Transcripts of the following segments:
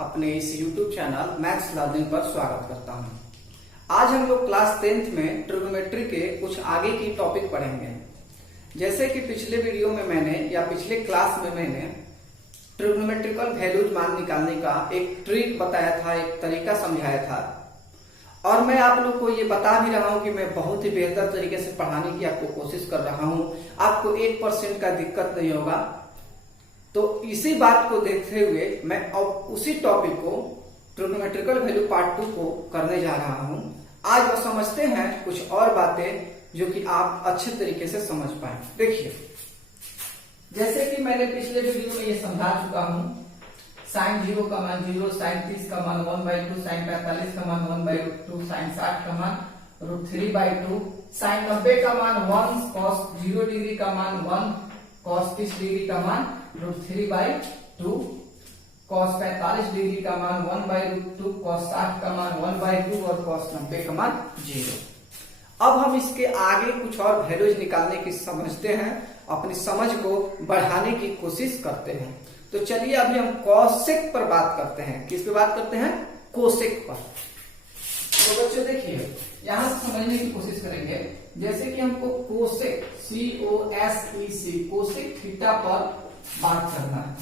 अपने इस YouTube channel maths learning पर स्वागत करता हूं। आज हम लोग क्लास 10th में ट्रिग्नोमेट्री के कुछ आगे की टॉपिक पढ़ेंगे। जैसे कि पिछले वीडियो में मैंने या पिछले क्लास में मैंने ट्रिग्नोमेट्रिकल वैल्यूज मान निकालने का एक ट्रिक बताया था, एक तरीका समझाया था, और मैं आप लोग को ये बता भी रहा हूं कि मैं बहुत ही बेहतर तरीके से पढ़ाने की आपको कोशिश कर रहा हूं। आपको 1% का दिक्कत नहीं होगा। तो इसी बात को देखते हुए मैं अब उसी टॉपिक को ट्रिग्नोमेट्रिकल वैल्यू पार्ट 2 को करने जा रहा हूं। आज वो समझते हैं कुछ और बातें जो कि आप अच्छे तरीके से समझ पाए। देखिए, जैसे कि मैंने पिछले वीडियो में ये समझा चुका हूं, साइन 0 का मान 0, साइन 30 का मान 1/2, साइन 45 का मान 1/2, साइन 60 का मान √3/2, साइन 90 का मान 1, cos 0 डिग्री का मान 1, cos 30 डिग्री का मान √3/2, cos 45 डिग्री का मान 1/2, cos 60 का मान 1/2 और cos 90 का मान 0। अब हम इसके आगे कुछ और वैल्यूज निकालने की समझते हैं, अपनी समझ को बढ़ाने की कोशिश करते हैं। तो चलिए अभी हम कोसेक पर बात करते हैं। किस पे बात करते हैं? कोसेक पर। तो बच्चों देखिए, यहां से समझने की कोशिश करेंगे। जैसे कि हमको कोसेक COSEC कोसेक थीटा पर बात करना है,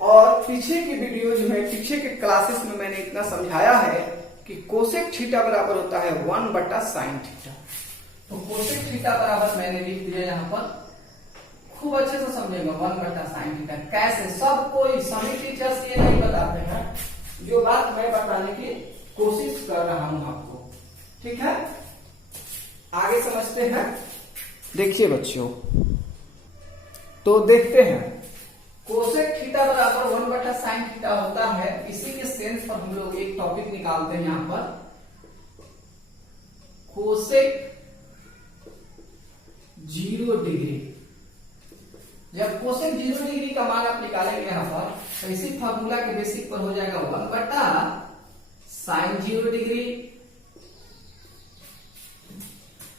और पीछे की वीडियोज में, पीछे के क्लासेस में मैंने इतना समझाया है कि कोसेक थीटा बराबर होता है 1/sin थीटा। तो कोसेक थीटा बराबर मैंने लिख दिया यहाँ पर, खूब अच्छे से समझेंगे 1/sin थीटा। कैसे? सब कोई, सभी टीचर्स ये नहीं बताते हैं जो बात मैं बताने की कोशिश कर रहा हूं आपको। ठीक है, आगे समझते हैं। देखिए बच्चों, तो देखते हैं कोसेक थीटा बराबर 1/sin थीटा होता है। इसी के सेंस पर हम लोग एक टॉपिक निकालते हैं यहां पर, कोसेक 0 डिग्री। जब कोसेक 0 डिग्री का मान आप निकालेंगे यहां पर, तो इसी फार्मूला के बेसिक पर हो जाएगा 1/sin 0 डिग्री।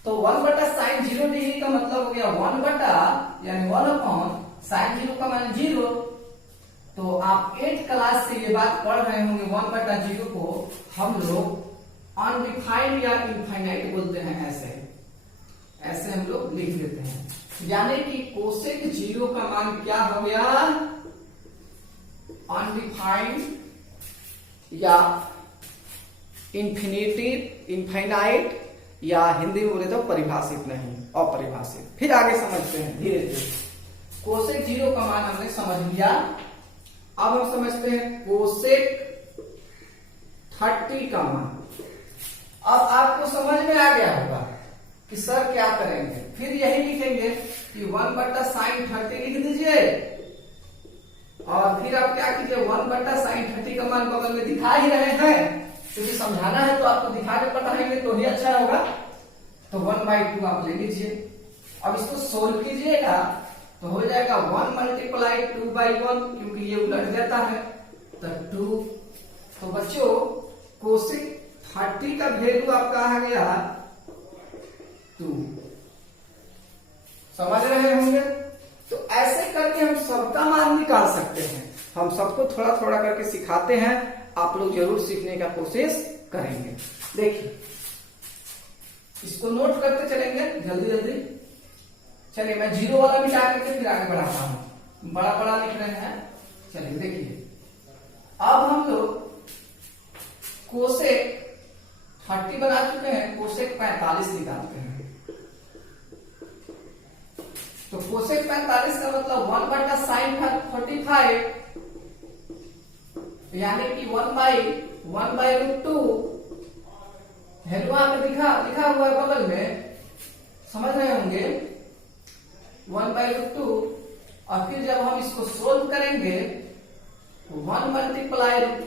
तो 1/sin 0 डिग्री का मतलब हो गया 1 यानी 1/sin 0 का मान 0। तो आप 8th क्लास से ये बात पढ़ रहे होंगे, 1/0 को हम लोग अनडिफाइंड या इनफाइनाइट बोलते हैं। ऐसे हम लोग लिख देते हैं, यानी कि कोसेक 0 का मान क्या हो गया? अनडिफाइंड या इनफाइनाइट, या हिंदी में बोले तो परिभाषित नहीं, अपरिभाषित। फिर आगे समझते हैं धीरे धीरे। कोसेक 0 का मान हमने समझ लिया। अब हम समझते हैं कोसेक 30 का मान। अब आपको समझ में आ गया होगा कि सर क्या करेंगे। फिर यही लिखेंगे कि 1/sin 30 लिख दीजिए, और फिर आप क्या कीजिए, 1/sin 30 का मान बगल में दिखा ही रहे हैं, क्योंकि समझाना है तो आपको दिखा के पढ़ाएंगे तो ही अच्छा होगा। तो 1/2 आप ले लीजिए। अब इसको सोल्व कीजिएगा तो हो जाएगा 1 × 2/1, क्योंकि ये उलट जाता है तो 2। तो बच्चों, कोसेक 30 का वैल्यू आपका आ गया 2। समझ रहे होंगे? तो ऐसे करके हम सबका मान निकाल सकते हैं। हम सबको थोड़ा थोड़ा करके सिखाते हैं, आप लोग जरूर सीखने का कोशिश करेंगे। देखिए, इसको नोट करते चलेंगे जल्दी जल्दी। चलिए, मैं 0 वाला मिटा करके फिर आगे बढ़ाता हूं। बड़ा बड़ा लिख रहे हैं। चलिए देखिए, अब हम लोग कोसेक 30 बना चुके हैं, कोसेक 45 निकालते हैं। तो कोसेक 45 का मतलब 1/sin 45, यानी कि 1/√2। वैल्यू में लिखा हुआ है बगल में, समझ रहे होंगे, 1/√2। और फिर जब हम इसको सोल्व करेंगे 1 ×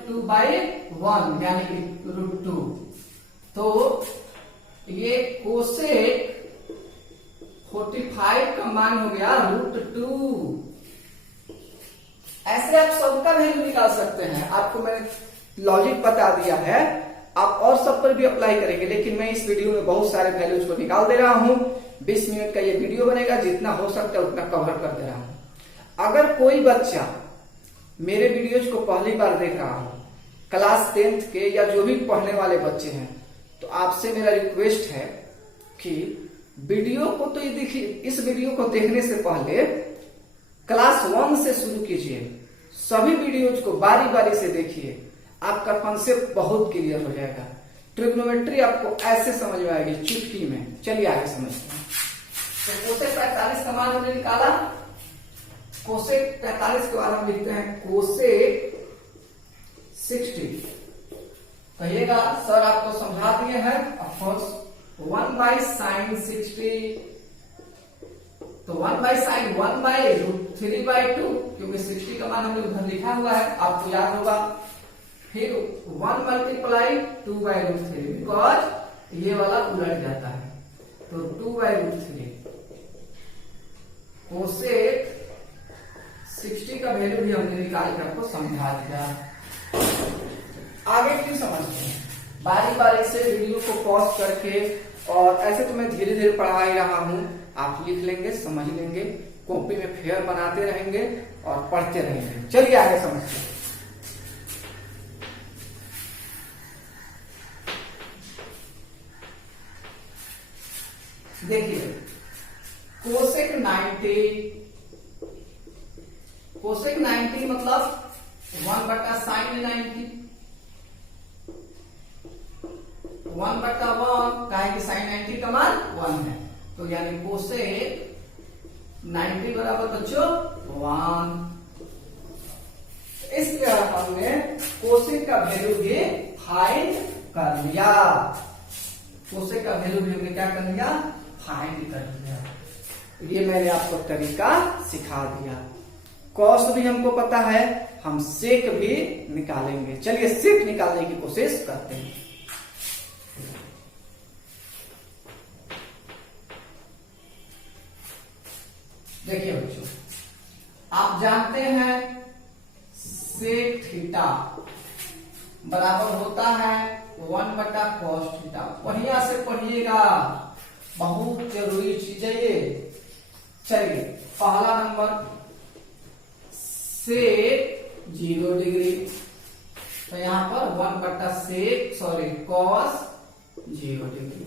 √2/1 यानी कि √2। तो ये कोसेक 45 का मान हो गया √2। ऐसे आप सबका वैल्यू निकाल सकते हैं। आपको मैंने लॉजिक बता दिया है, आप और सब पर भी अप्लाई करेंगे, लेकिन मैं इस वीडियो में बहुत सारे वैल्यूज को निकाल दे रहा हूं। 20 मिनट का ये वीडियो बनेगा, जितना हो सकता है उतना कवर कर दे रहा हूं। अगर कोई बच्चा मेरे वीडियोज को पहली बार देख रहा हो क्लास 10th के या जो भी पढ़ने वाले बच्चे हैं, तो आपसे मेरा रिक्वेस्ट है कि वीडियो को तो ये देखिए, इस वीडियो को देखने से पहले क्लास 1 से शुरू कीजिए। सभी वीडियोज को बारी बारी से देखिए, आपका कॉन्सेप्ट बहुत क्लियर हो जाएगा। ट्रिग्नोमेट्री आपको ऐसे समझ में आएगी चुटकी में। चलिए आगे समझते हैं। तो कोसेक 45 का मान हमने निकाला। कोसेक 45 के बाद हम लिखते हैं कोसेक 60। कहिएगा सर आपको समझा दिए हैं। ऑफकोर्स 1/sin 60, तो 1/sin 1/√3/2, क्योंकि 60 का मान हमने उधर लिखा हुआ है, आपको याद होगा। फिर 1 × 2/√3, बिकॉज ये वाला उलट जाता है, तो 2/√3। कोसेक 60 का वैल्यू भी हमने निकाल कर आपको समझा दिया। आगे क्यों समझते हैं, बारी बारी से वीडियो को पॉज करके, और ऐसे तो मैं धीरे धीरे पढ़ा ही रहा हूं, आप लिख लेंगे, समझ लेंगे, कॉपी में फेयर बनाते रहेंगे और पढ़ते रहेंगे। चलिए आगे समझते हैं। देखिए कोसेक 90 मतलब 1/sin 90, 1/1, काहे कि sin 90 का मान 1 है, तो यानी कोसेक 90 बराबर बच्चों 1। इस तरह हमने कोसेक का वैल्यू भी फाइंड कर लिया। कोसेक का वैल्यू भी हमने क्या कर लिया, फाइंड कर लिया। ये मैंने आपको तरीका सिखा दिया। कॉस भी हमको पता है, हम सेक भी निकालेंगे। चलिए सेक निकालने की कोशिश करते हैं। देखिए बच्चों, आप जानते हैं सेक थीटा बराबर होता है 1/cos थीटा। बढ़िया से पढ़िएगा, बहुत जरूरी चीज है ये। चलिए पहला नंबर सेक 0 डिग्री, तो यहां पर 1/cos 0 डिग्री।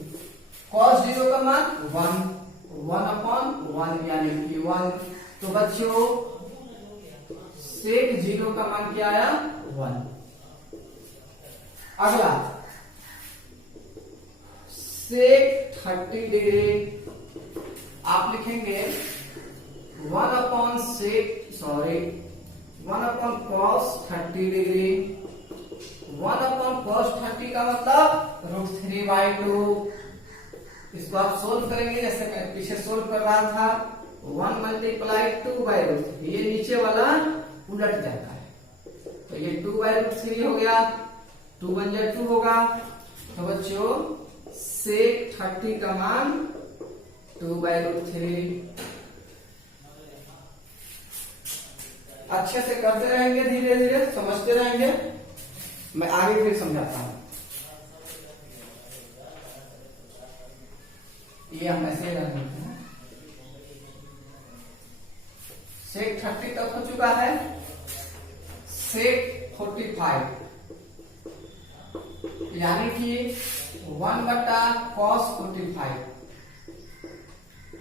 cos 0 का मान 1/1 यानी कि 1। तो बच्चों सेक 0 का मान क्या आया, 1। अगला सेक 30 डिग्री, आप लिखेंगे 1/cos 30 डिग्री। 1/cos 30 का मतलब √3/2। इसको आप सोल्व करेंगे, जैसे मैं पीछे सोल्व कर रहा था। 1 × 2/√3, ये नीचे वाला उलट जाता है, तो ये 2/√3 हो गया, 2 × 1 2 होगा। तो बच्चों सेक 30 का मान 2/√3। अच्छे से करते रहेंगे, धीरे धीरे समझते रहेंगे, मैं आगे फिर समझाता हूं। ये हम ऐसे रख लेते हैं। सेक 30 तक हो चुका है। सेक 45 यानी कि 1/cos 45,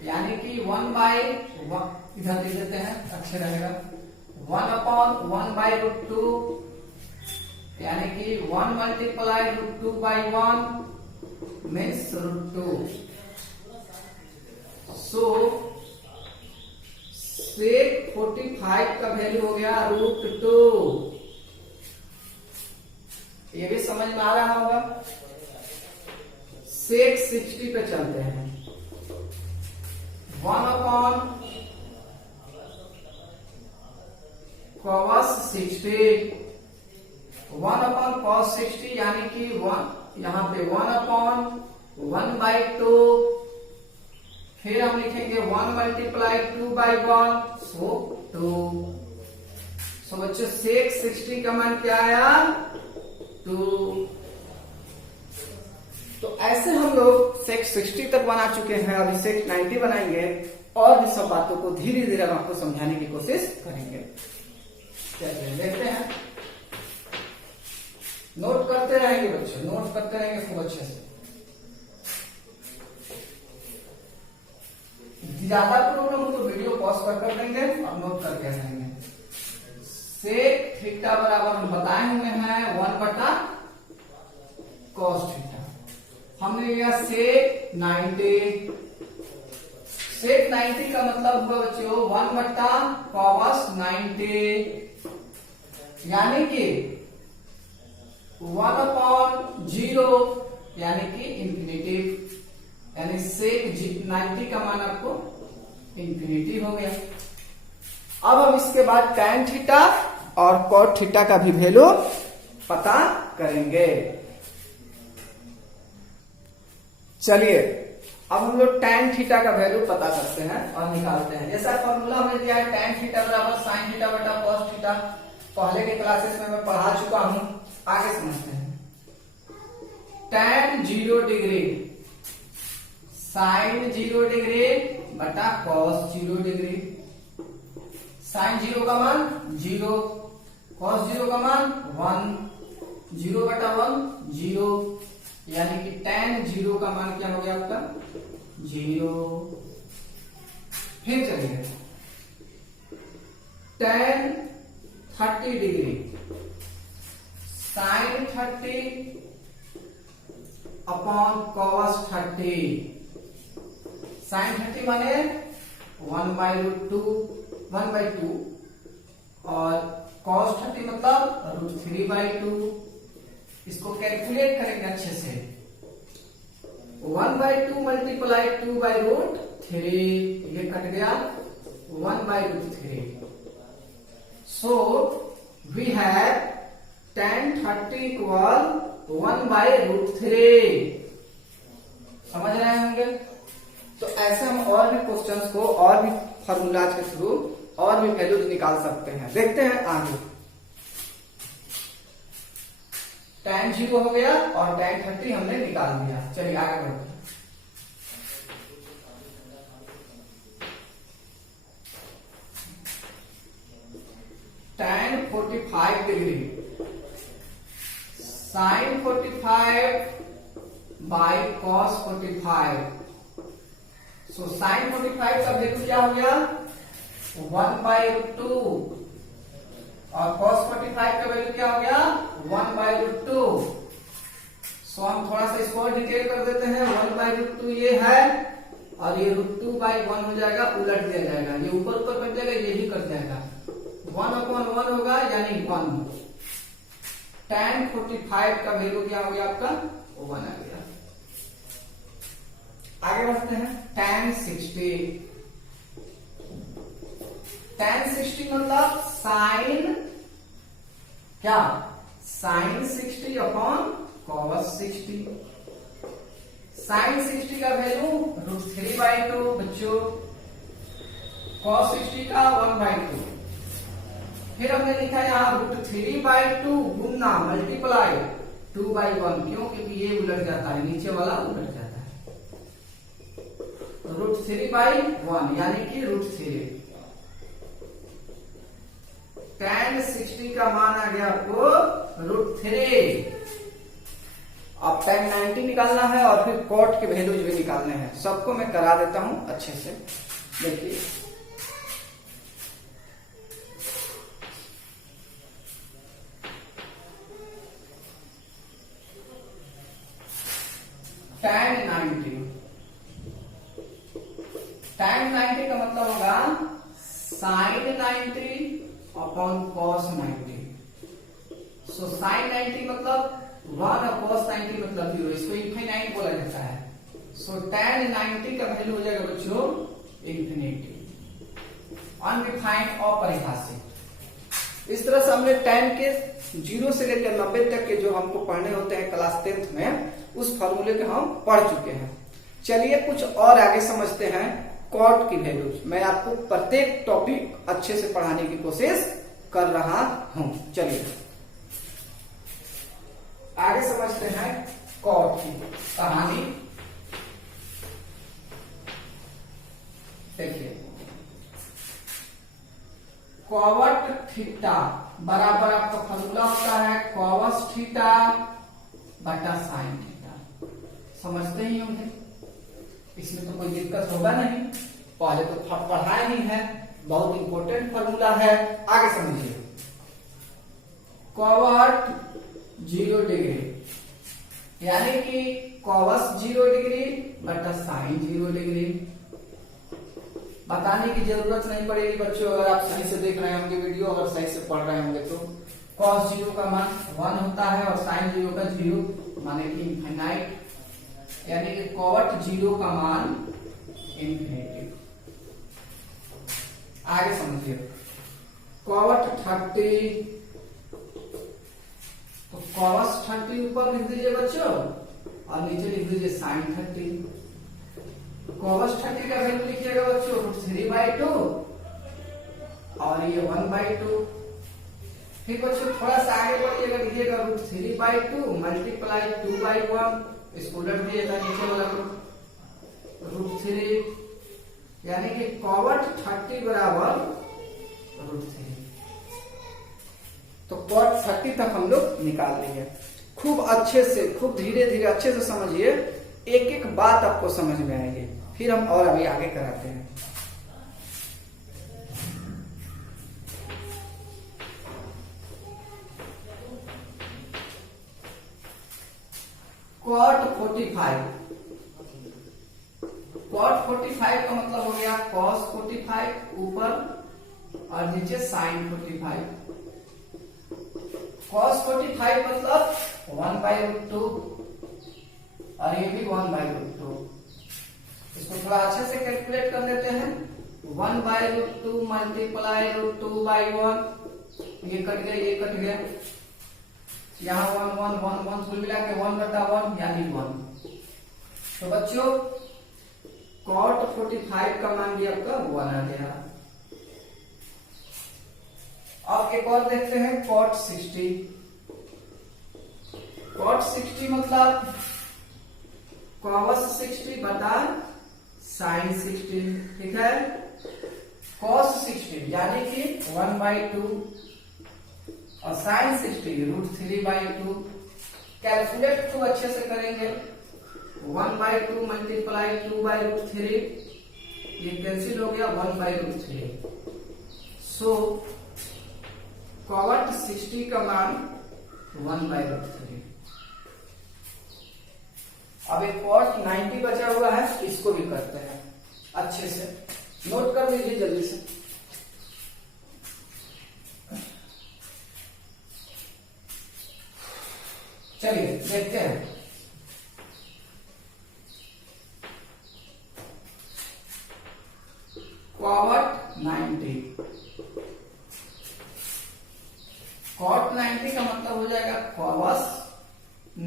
यानी कि 1/1, इधर लिख देते हैं, अच्छे रहेगा। 1/1/√2 यानी कि 1 × √2/1 means √2। सो सेक 45 का वैल्यू हो गया √2। ये भी समझ में आ रहा होगा। सेक 60 पे चलते हैं। 1/cos 60, 1/cos 60 यानी कि 1, यहां पे 1/1/2, फिर हम लिखेंगे 1 × 2/1, सो 2। सो बच्चों सेक 60 का मान क्या आया, 2। तो ऐसे हम लोग सेक 60 तक बना चुके हैं, अभी सेक 90 बनाएंगे और भी सब बातों को धीरे धीरे हम आपको समझाने की कोशिश करेंगे। चलिए देखते हैं। नोट करते रहेंगे बच्चे, नोट करते रहेंगे खूब अच्छे से। ज्यादा प्रॉब्लम हो तो वीडियो पॉज कर देंगे और नोट करके रहेंगे। सेक थीटा बराबर हम बताए हुए हैं 1 बटा कॉस थीटा। हमने लिया सेक 90। सेक 90 का मतलब हुआ बच्चों 1 बटा कॉस 90, यानी कि 1/0 यानी कि इंफिनिटी, यानी सेक 90 का मान आपको इंफिनिटी हो गया। अब हम इसके बाद tan थीटा और cot थीटा का भी वैल्यू पता करेंगे। चलिए अब हम लोग tan थीटा का वैल्यू पता करते हैं और निकालते हैं। जैसा फॉर्मूला हमने दिया है tan थीटा बराबर sin थीटा बटा cos थीटा, पहले के क्लासेस में मैं पढ़ा चुका हूं, आगे समझते हैं। tan 0 डिग्री sin 0 डिग्री बटा cos 0 डिग्री। sin 0 का मान 0, cos 0 का मान 1, 0 बटा 1 0, यानी कि tan 0 का मान क्या हो गया आपका 0। फिर चलिए tan 30 degree sin 30 upon cos 30। sin 30 माने 1/2 और cos 30 मतलब √3/2। इसको कैलकुलेट करेंगे अच्छे से। 1/2 मल्टीप्लाई 2/√3, ये कट गया 1/√3। So we have tan 30 equal 1/√3। समझ रहे होंगे? तो ऐसे हम और भी क्वेश्चंस को और भी फॉर्मूलाज के थ्रू और भी वैल्यूज निकाल सकते हैं। देखते हैं आगे। tan 0 हो गया और tan 30 हमने निकाल दिया। चलिए आगे बढ़ते हैं। tan 45 degree sin 45 by cos 45। So sin 45 का वैल्यू क्या हो गया 1/2 और cos 45 का वैल्यू क्या हो गया 1/2। सो हम थोड़ा सा इसको और डिटेल कर देते हैं। 1/2 ये है और ये √2/1 हो जाएगा, उलट दिया जाएगा, ये ऊपर ऊपर कट जाएगा, ये भी कट जाएगा, 1/1 होगा यानी 1। tan 45 का वैल्यू क्या हो गया आपका 1 आ गया। आगे बढ़ते हैं। tan 60 मतलब साइन क्या sin 60 अपॉन cos 60। sin 60 का वैल्यू √3/2 बच्चों, cos 60 का 1/2। फिर हमने लिखा यहाँ √3/2 गुना मल्टीप्लाई 2/1, क्यों? क्योंकि ये उलट जाता है, नीचे वाला उलट जाता है। √3/1 यानी कि √3। tan 60 का मान आ गया आपको √3। अब tan 90 निकालना है और फिर cot के वैल्यूज भी निकालने हैं। सबको मैं करा देता हूं अच्छे से, देखिए। tan 90 का मतलब होगा sin 90 अपॉन cos 90। सो sin 90 मतलब 1 और cos 90 मतलब 0, इसको इनफिनाइट बोला जाता है। सो tan 90 का वैल्यू हो जाएगा बच्चों इंफिनिटी, अनडिफाइंड, अपरिभाषित। इस तरह से हमने tan के 0 से लेकर 90 तक के जो हमको पढ़ने होते हैं क्लास 10th में, उस फॉर्मूले के हम पढ़ चुके हैं। चलिए कुछ और आगे समझते हैं cot की वैल्यूज। मैं आपको प्रत्येक टॉपिक अच्छे से पढ़ाने की कोशिश कर रहा हूं। चलिए आगे समझते हैं cot की कहानी। देखिए cot थीटा बराबर आपका फॉर्मूला होता है cos थीटा बटा साइन थीटा। समझते ही होंगे, इसमें तो कोई दिक्कत होगा नहीं, पहले तो पढ़ाया ही है, बहुत इंपॉर्टेंट फॉर्मूला है। आगे समझिए, कॉट 0 डिग्री यानी कि कॉस 0 डिग्री बटा साइन 0 डिग्री। बताने की जरूरत नहीं पड़ेगी बच्चों, अगर आप सही से देख रहे होंगे वीडियो, अगर सही से पढ़ रहे होंगे तो। कॉस 0 का मान 1 होता है और साइन 0 का 0 माने कि इनफाइनाइट, यानी कि कॉट 0 का मान इनफिनिटी। आगे समझिए, कॉट 30, तो कॉस 30 ऊपर लिख दीजिए बच्चों और नीचे लिख दीजिए साइन 30। कॉस 30 का वैल्यू लिखिएगा बच्चों √3/2 और ये 1/2। फिर बच्चों थोड़ा सा आगे बढ़िएगा, लिखिएगा √3/2 मल्टीप्लाई 2/1, इसको उलट दिएगा नीचे वाला √3, यानी कि कॉट 30 बराबर √3। तो कॉट 30 तक हम लोग निकाल लिए। खूब अच्छे से, खूब धीरे धीरे अच्छे से समझिए, एक एक बात आपको समझ में आएगी, फिर हम और अभी आगे कराते हैं। कॉट 45, कॉट 45 का मतलब हो गया कॉस 45 ऊपर और नीचे साइन 45। कॉस 45 मतलब 1/√2 और ये भी 1/√2। इसको थोड़ा अच्छे से कैलकुलेट कर लेते हैं। 1/√2 मल्टीप्लाई √2/1, ये कट गया, ये कट गया, यहाँ 1 1 1 1 कुल मिला के 1/1 यानी 1। तो बच्चों कॉट 45 का मान भी आपका 1 आ गया। अब एक और देखते हैं, कॉट 60। कॉट 60 मतलब कॉस 60 बटा साइन 60, ठीक है। कॉस 60 यानी कि 1/2 और साइन 60 √3/2। कैलकुलेट खूब अच्छे से करेंगे। 1/2 मल्टीप्लाई 2/√3, ये कैंसिल हो गया 1/√3। सो कॉट 60 का मान 1/√3। अब एक कॉट 90 बचा हुआ है, इसको भी करते हैं अच्छे से, नोट कर लीजिए जल्दी से। चलिए देखते हैं। कॉट 90, कॉट 90 का मतलब हो जाएगा कॉस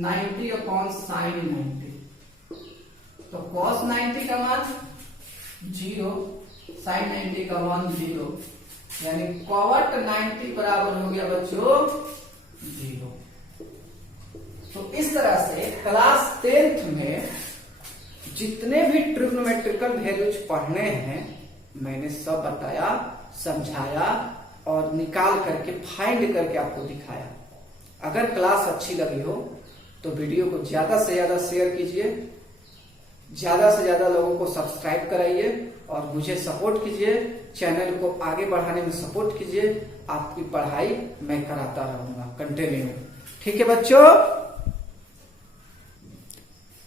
90 अपॉन साइन 90। तो कॉस 90 का मान 0, साइन 90 का मान 0, यानी कॉट 90 बराबर हो गया बच्चों 0। तो इस तरह से क्लास 10th में जितने भी ट्रिग्नोमेट्रिकल वैल्यूज पढ़ने हैं मैंने सब बताया, समझाया और निकाल करके फाइंड करके आपको दिखाया। अगर क्लास अच्छी लगी हो तो वीडियो को ज्यादा से ज्यादा शेयर कीजिए, ज्यादा से ज्यादा लोगों को सब्सक्राइब कराइए और मुझे सपोर्ट कीजिए, चैनल को आगे बढ़ाने में सपोर्ट कीजिए। आपकी पढ़ाई मैं कराता रहूंगा कंटिन्यू, ठीक है बच्चों।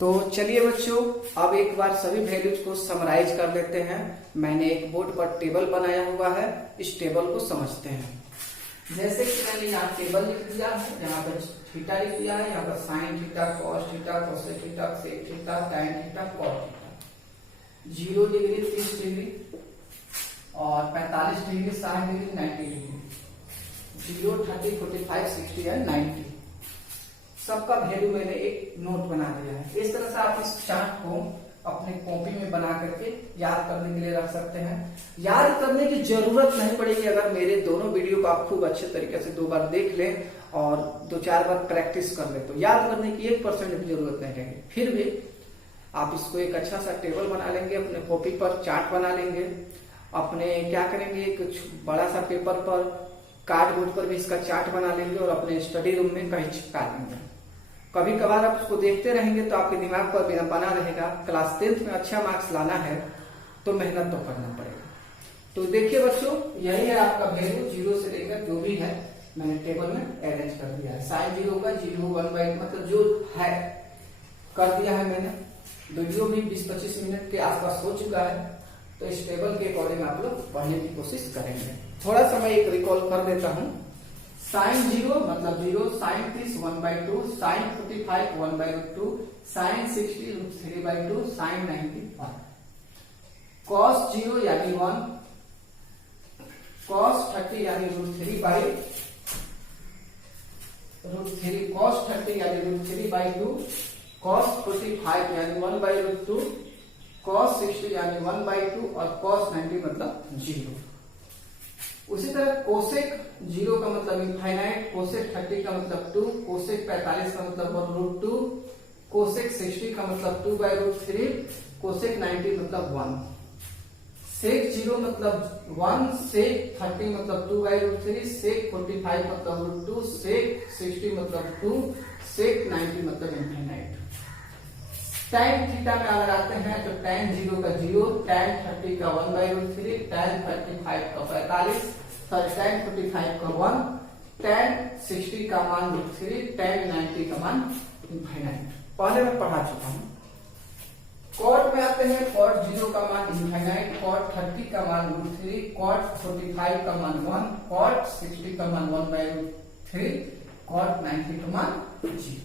तो चलिए बच्चों, अब एक बार सभी वैल्यूज को समराइज कर लेते हैं। मैंने एक बोर्ड पर टेबल बनाया हुआ है, इस टेबल को समझते हैं। जैसे कि मैंने यहाँ टेबल लिख दिया है, यहाँ पर थीटा लिख दिया है, यहाँ पर sine theta, cos theta, cosec theta, sec theta, tan theta, cot theta. 0 degree, 30 degree और 45 डिग्री, 60 डिग्री, 90 डिग्री, 0, 30, 45, 60 एंड 90। सबका वैल्यू मैंने एक नोट बना दिया है। इस तरह से आप इस चार्ट को अपने कॉपी में बना करके याद करने के लिए रख सकते हैं। याद करने की जरूरत नहीं पड़ेगी अगर मेरे दोनों वीडियो को आप खूब अच्छे तरीके से 2 बार देख लें और 2-4 बार प्रैक्टिस कर ले, तो याद करने की 1% भी जरूरत नहीं रहेगी। फिर भी आप इसको एक अच्छा सा टेबल बना लेंगे, अपने कॉपी पर चार्ट बना लेंगे, अपने क्या करेंगे कुछ बड़ा सा पेपर पर कार्डबोर्ड पर भी इसका चार्ट बना लेंगे और अपने स्टडी रूम में कहीं चिपका देंगे। कभी कभार आप उसको देखते रहेंगे तो आपके दिमाग पर बिना बना रहेगा। क्लास 10th में अच्छा मार्क्स लाना है तो मेहनत तो करना पड़ेगा। तो देखिए बच्चों, यही है आपका वैल्यू 0 से लेकर जो भी है मैंने टेबल में अरेंज कर दिया है। साइन 0 का 0 1/, मतलब जो है कर दिया है मैंने। वीडियो भी 20-25 मिनट के आसपास हो चुका है, तो इस टेबल के अकॉर्डिंग आप लोग पढ़ने की कोशिश करेंगे। थोड़ा सा मैं एक रिकॉल कर देता हूँ। साइन 0 मतलब 0, sine 30 1/2, sine 45 1/2, sine 60 √3/2, sine 90 1, cos 0 यानी 1, कॉस 30 यानी √3/3, कॉस 30 यानी √3/2, कॉस 45 यानी 1/2, कॉस 60 यानी 1/2 और कॉस 90 मतलब 0। उसी तरह कोसेक 0 का मतलब इनफाइनाइट, कोसेक 30 का मतलब 2, कोसेक 45 का मतलब 1√2, कोसेक 60 का मतलब 2/3, कोसेक 90 मतलब 1, सेक 0 मतलब 1, सेक 30 मतलब 2/3, सेक 45 मतलब √2, सेक 60 मतलब 2, सेक 90 मतलब इनफाइनाइट। tan थीटा में अगर आते हैं तो tan 0 का 0, tan 30 का 1/3, tan 35 का 45, tan 45 का 1, tan 60 का मान √3, tan 90 का मान इनफाइनाइट। पहले मैं पढ़ा चुका हूं। कॉट में आते हैं, कॉट 0 का मान इनफाइनाइट, कॉट 30 का मान √3, कॉट 45 का मान 1, कॉट 60 का मान 1/3, कॉट 90 का मान 0।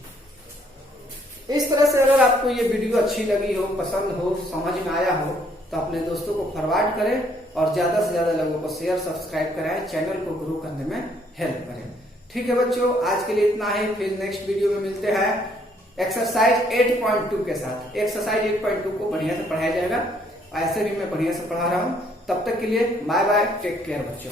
इस तरह से अगर आपको ये वीडियो अच्छी लगी हो, पसंद हो, समझ में आया हो तो अपने दोस्तों को फॉरवर्ड करें और ज्यादा से ज्यादा लोगों को शेयर सब्सक्राइब कराएं, चैनल को ग्रो करने में हेल्प करें। ठीक है बच्चों, आज के लिए इतना ही। फिर नेक्स्ट वीडियो में मिलते हैं एक्सरसाइज 8.2 के साथ। एक्सरसाइज 8.2 को बढ़िया से पढ़ाया जाएगा, ऐसे भी मैं बढ़िया से पढ़ा रहा हूँ। तब तक के लिए बाय बाय, टेक केयर बच्चों।